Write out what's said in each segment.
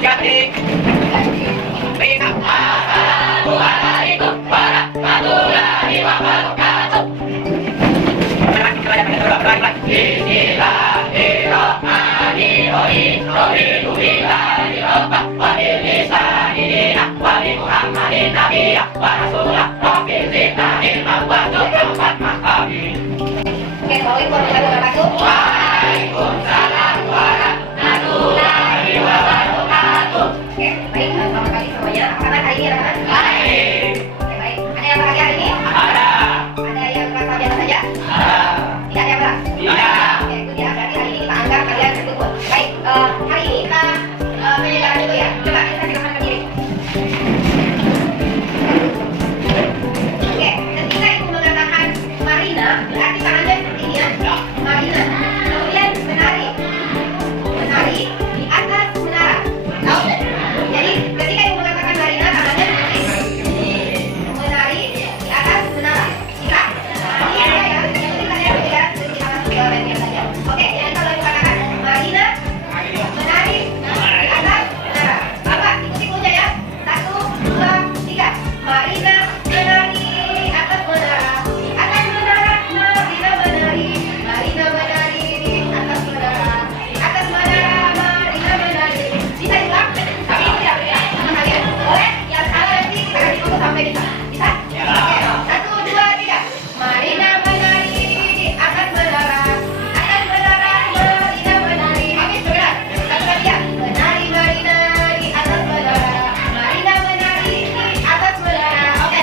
Jadi Assalamualaikum warahmatullahi wabarakatuh. Bismillahirrahmanirrahim. Waalaikumsalam warahmatullahi wabarakatuh. Oke, baik, selamat pagi semuanya. Apa kabar hari ini, anak-anak? Baik. Oke, baik. Ada yang bahagia hari ini? Ada. Ada yang merasa biasa saja? Ada. Tidak ada yang berat? Tidak. Oke, itu dia. Berarti hari ini kita anggap kalian bersyukur. Baik, hari ini kita menyegarkan dulu ya. Coba kita silakan berdiri. Oke, ketika ibu mengatakan Marina, berarti tangannya seperti ini ya. Marina. Kemudian menari. Menari di atas menara. Tahu? Jadi ketika ibu mengatakan Marina, tangannya seperti ini. Menari di atas menara. Bisa? Iya ya. Yang penting kalian berbicara sedikit atas bagian saja. Oke, jadi kalau ibu katakan Marina menari di atas menara. Bapak ikuti cluenya ya. 1, 2, 3. Marina menari di atas menara. Di atas menara Marina menari. Marina menari di atas menara. Di atas menara Marina menari. Bisa diulang? Tapi tidak ya. Kalian boleh yang salah nanti kita kasih foto sampai bisa. Bisa? Oke. 1, 2, 3. Marina menari di atas menara. Di atas menara Marina menari. Oke, sudah. Satu lagi ya. Menari Marina di atas menara. Marina menari di atas menara. Oke,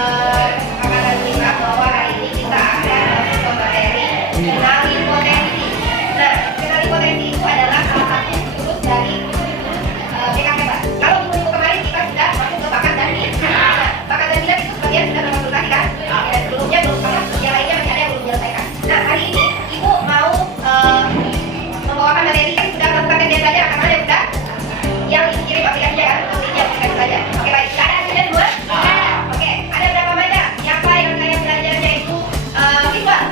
kesepakatan kita bahwa hari ini kita akan masuk ke materi kenali potensi. Nah, kenali potensi itu adalah salah satu jurus dari PKK. Kalau minggu kemarin kita sudah masuk ke bakat dan minat. Nah, bakat dan minat itu sebagian sudah terkonsultasi kan? Dan sebelumnya belum sama, yang lainnya masih ada yang belum menyelesaikan. Nah, hari ini ibu mau membawakan materi yang sudah melakukan tes belajar. Karena yang sudah yang ibu kirim aplikasinya kan, linknya bisa belajar. Oke, baik. Sudah ada hasilnya semua? Oke, ada berapa banyak? Siapa yang saya belajarnya itu visual?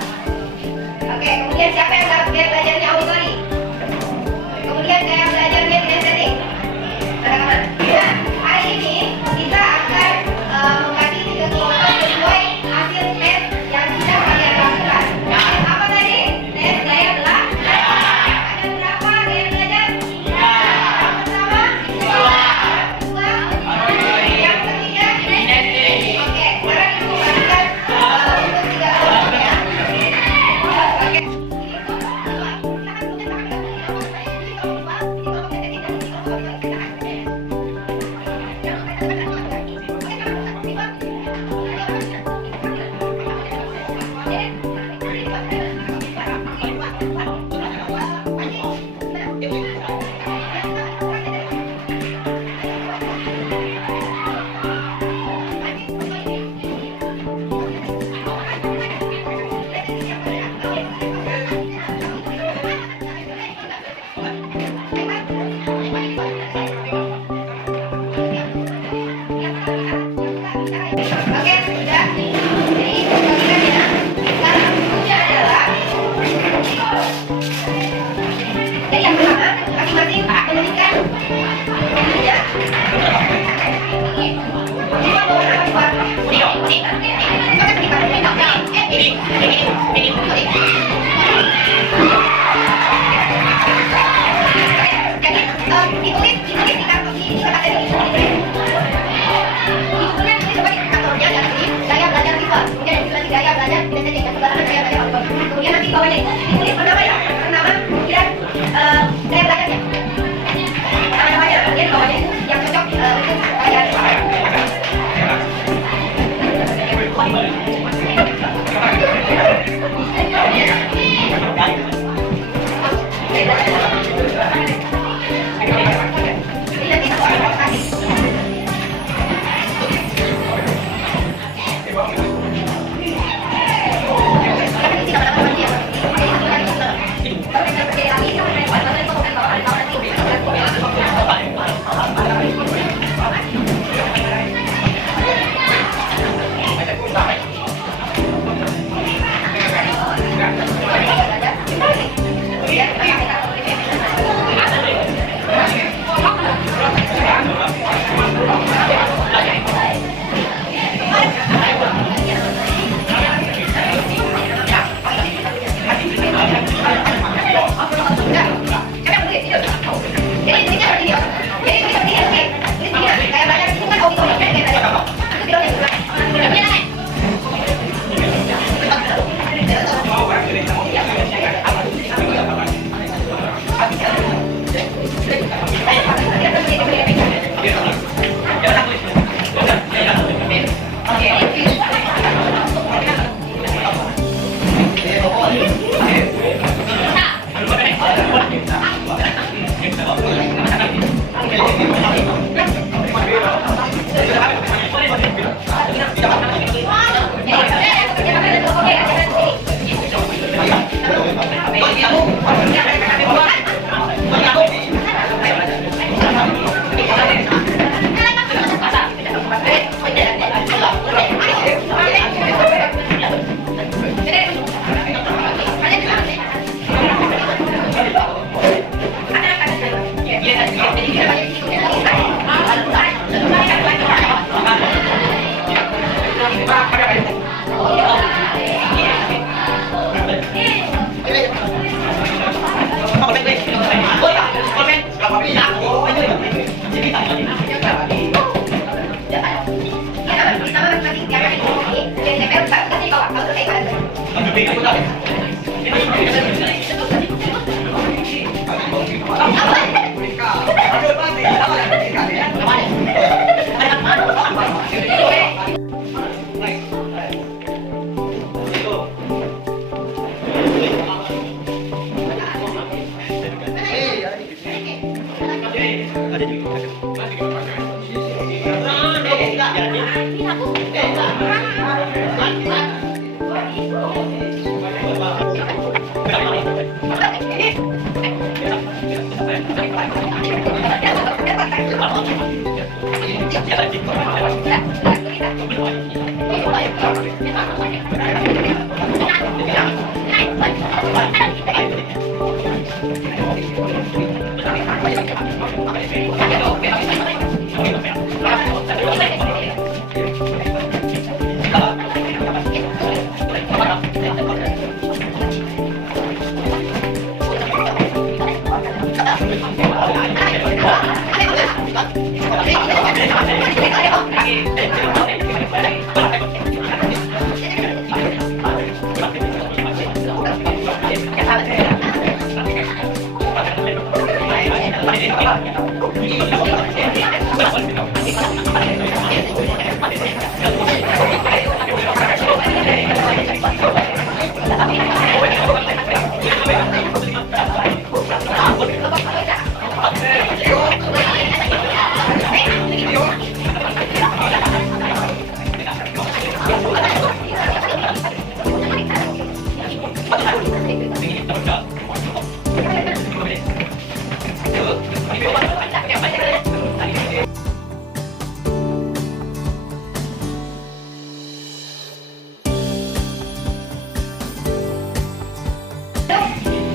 Oke, kemudian siapa yang belajarnya auditory? Kemudian saya belajarnya kinestetik. Teman-teman. Nah, hari ini kita akan membagi 3 kelompok sesuai hasil tes yang sudah kalian lakukan. Apa tadi? Tes daya belajar. Ada berapa daya belajar? Yang pertama, yang kedua, yang ketiga, kinestik. Oke, sekarang ibu bagikan untuk 3 kelompok ya. Oke. Oke, sudah. Jadi bagikan ya. Sekarang bukunya adalah. Jadi yang pertama, masing-masing menuliskan bukunya. Jadi ditulis di kartu di kertas ini. Bukunya ditulis sebagai indikatornya dan ini daya belajar visual. Kemudian yang nanti daya belajar kinestetik dan sebelah kanan daya belajar auditory. Kemudian nanti bawahnya ditulis bernama ya, bernama dan daya belajarnya. Namanya. Kemudian bawahnya itu yang cocok untuk daya visual. Jadi nanti satu orang lagi. Kita isi nama-nama dia.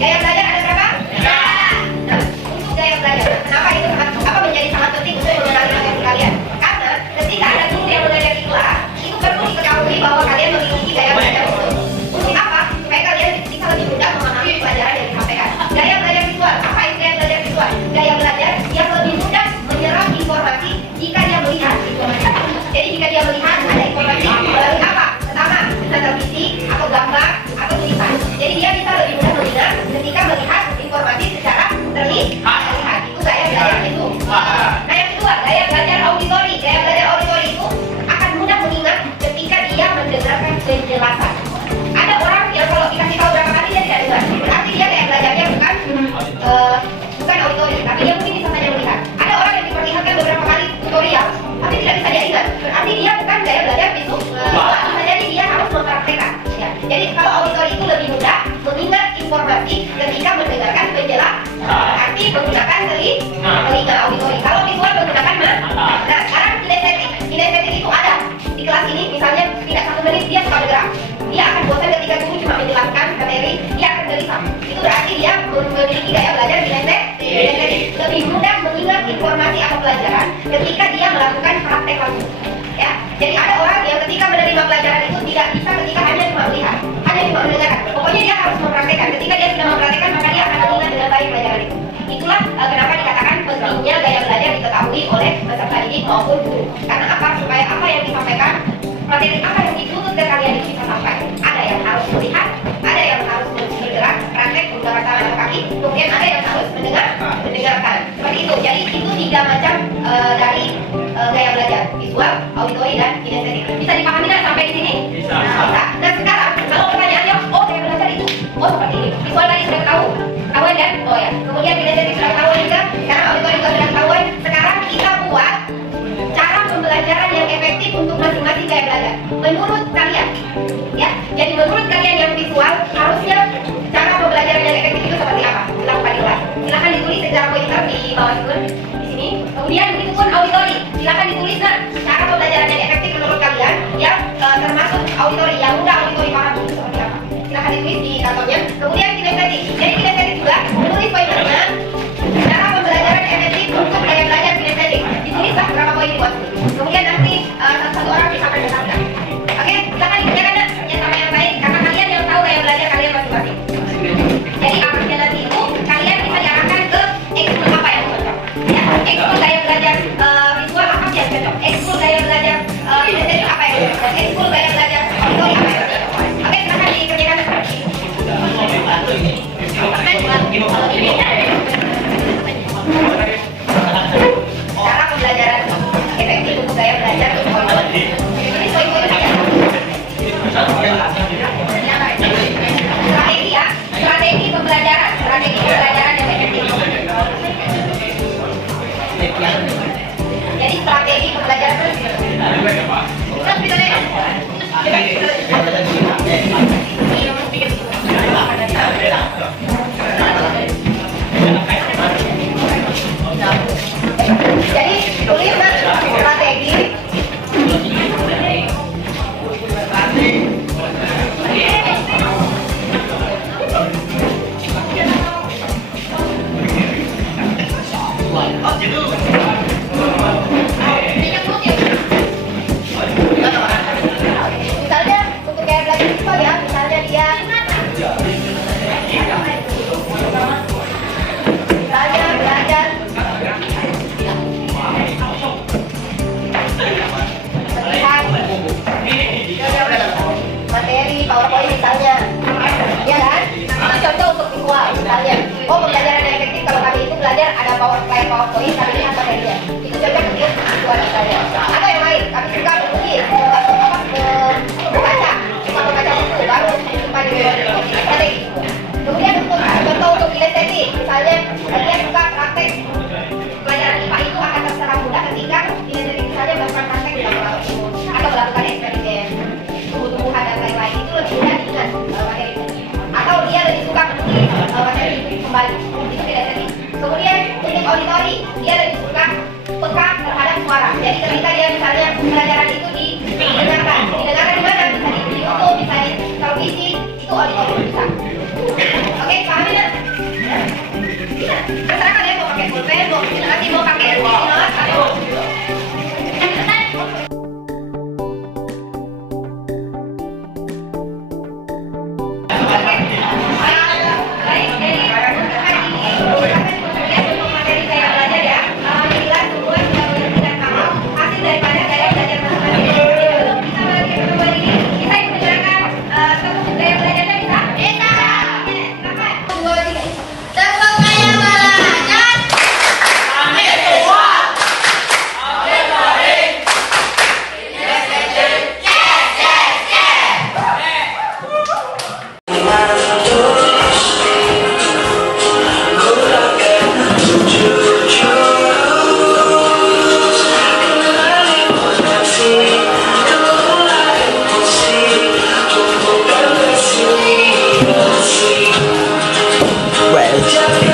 Gaya belajar ada berapa? Ya. Nah, untuk gaya belajar, kenapa itu menjadi sangat penting untuk mengenali materi kalian? Karena ketika ada guru yang mengajar di kelas, itu perlu diketahui bahwa kalian memiliki gaya belajar khusus. Untuk apa? Supaya kalian bisa lebih mudah memahami pelajaran yang disampaikan. Gaya belajar visual, apa itu gaya belajar visual? Gaya belajar yang lebih mudah menyerap informasi jika dia melihat informasi. Jadi jika dia melihat ada informasi melalui apa? Pertama, bisa televisi atau gambar atau tulisan. Jadi dia bisa lebih mudah mengingat ketika melihat informasi secara terlihat. Itu gaya belajar itu. Nah yang kedua, gaya belajar auditori. Gaya belajar auditori itu akan mudah mengingat ketika dia mendengarkan penjelasan. Ada orang yang kalau dikasih tahu berapa kali dia tidak dengar. Berarti dia gaya belajarnya bukan auditori, tapi dia mungkin bisa saja melihat. Ada orang yang diperlihatkan beberapa kali tutorial, tapi tidak bisa dia ingat. Berarti dia bukan gaya belajar visual. Bisa jadi dia harus mempraktekkan. Ya. Jadi kalau auditori itu lebih mudah mengingat informasi ketika mendengarkan penjelasan. Arti menggunakan telinga auditori. Kalau visual menggunakan mata. Nah sekarang kinestetik. Kinestetik itu ada di kelas ini. Misalnya tidak 1 menit dia suka bergerak. Dia akan bosan ketika guru cuma menjelaskan materi. Dia akan gelisah. Itu berarti dia memiliki gaya belajar kinestetik. Lebih mudah mengingat informasi atau pelajaran ketika dia melakukan praktek langsung. Ya, jadi ada orang yang ketika menerima pelajaran itu tidak bisa ketika hanya cuma melihat, hanya cuma mendengarkan. Pokoknya dia harus mempraktekkan. Ketika dia sudah mempraktekkan, maka dia akan mengingat dengan baik pelajaran itu. Itulah kenapa dikatakan pentingnya gaya belajar diketahui oleh peserta didik maupun guru. Karena apa? Supaya apa yang disampaikan, materi apa yang dituntut ke kalian itu bisa sampai. Ada yang harus melihat, ada yang harus bergerak, praktek menggunakan tangan atau kaki, kemudian ada yang harus mendengarkan. Seperti itu. Jadi itu 3 macam dari gaya belajar visual, auditori, dan kinestetik. Bisa dipahami nggak sampai di sini? Bisa. Nah sekarang kalau pertanyaannya, oh gaya belajar itu, oh seperti ini. Visual tadi sudah ketahuan kan? Oh ya. Kemudian kinestetik sudah ketahuan juga. Sekarang auditori juga sudah ketahuan. Sekarang kita buat cara pembelajaran yang efektif untuk masing-masing gaya belajar. Menurut kalian, ya. Jadi menurut kalian yang visual harusnya cara pembelajaran yang efektif itu seperti apa? Dilakukan di kelas. Silakan ditulis secara pointer di bawah itu di sini. Kemudian itu pun auditori. Silakan ditulis cara pembelajaran yang efektif menurut kalian yang termasuk auditori yang mudah auditori paham itu seperti apa. Silakan ditulis di kantornya. Kemudian kinestetik. Jadi kinestetik juga menulis pointernya cara pembelajaran efektif untuk gaya belajar kinestetik. Ditulislah berapa poin di bawah. Kemudian nanti satu orang bisa presentasikan. Oke, silakan dikerjakan ya sama yang baik karena kalian yang tahu gaya belajar kalian masing-masing. Jadi akhirnya nanti itu kalian bisa diarahkan ke ekskul apa yang cocok. Ya, ekskul gaya belajar visual apa sih yang cocok? Ekskul gaya belajar kinestetik apa yang cocok? Ekskul gaya belajar auditori apa yang cocok? Oke, silakan dikerjakan. Cara pembelajaran efektif untuk gaya belajar untuk ini poin-poin aja. Strategi ya, strategi pembelajaran yang efektif. Jadi strategi pembelajaran jadi tulis mas strategi. Misalnya untuk kayak belajar visual ya, misalnya dia belajar melihat materi PowerPoint misalnya, ya kan? Nah, contoh untuk visual misalnya, pembelajaran yang efektif kalau kami itu belajar ada PowerPoint, kami lihat materinya, itu cocok untuk visual misalnya. Atau yang lain, kami suka menulis, membaca buku, baru simpan di strategi. Kemudian untuk contoh untuk kinestetik, misalnya dia suka praktek pelajaran IPA itu akan terserah mudah ketika kinestetik misalnya melakukan praktek di laboratorium atau melakukan eksperimen tumbuh-tumbuhan dan lain-lain, itu lebih mudah diingat materi. Atau dia lebih suka menulis materi kembali, itu kinestetik. Kemudian untuk auditori, dia lebih suka peka terhadap suara. Jadi ketika dia misalnya pelajaran itu didengarkan di mana? Bisa di YouTube, bisa di televisi, itu auditori bisa. Oke, paham ya? Terserah kalian mau pakai pulpen, mau pakai notes atau Well,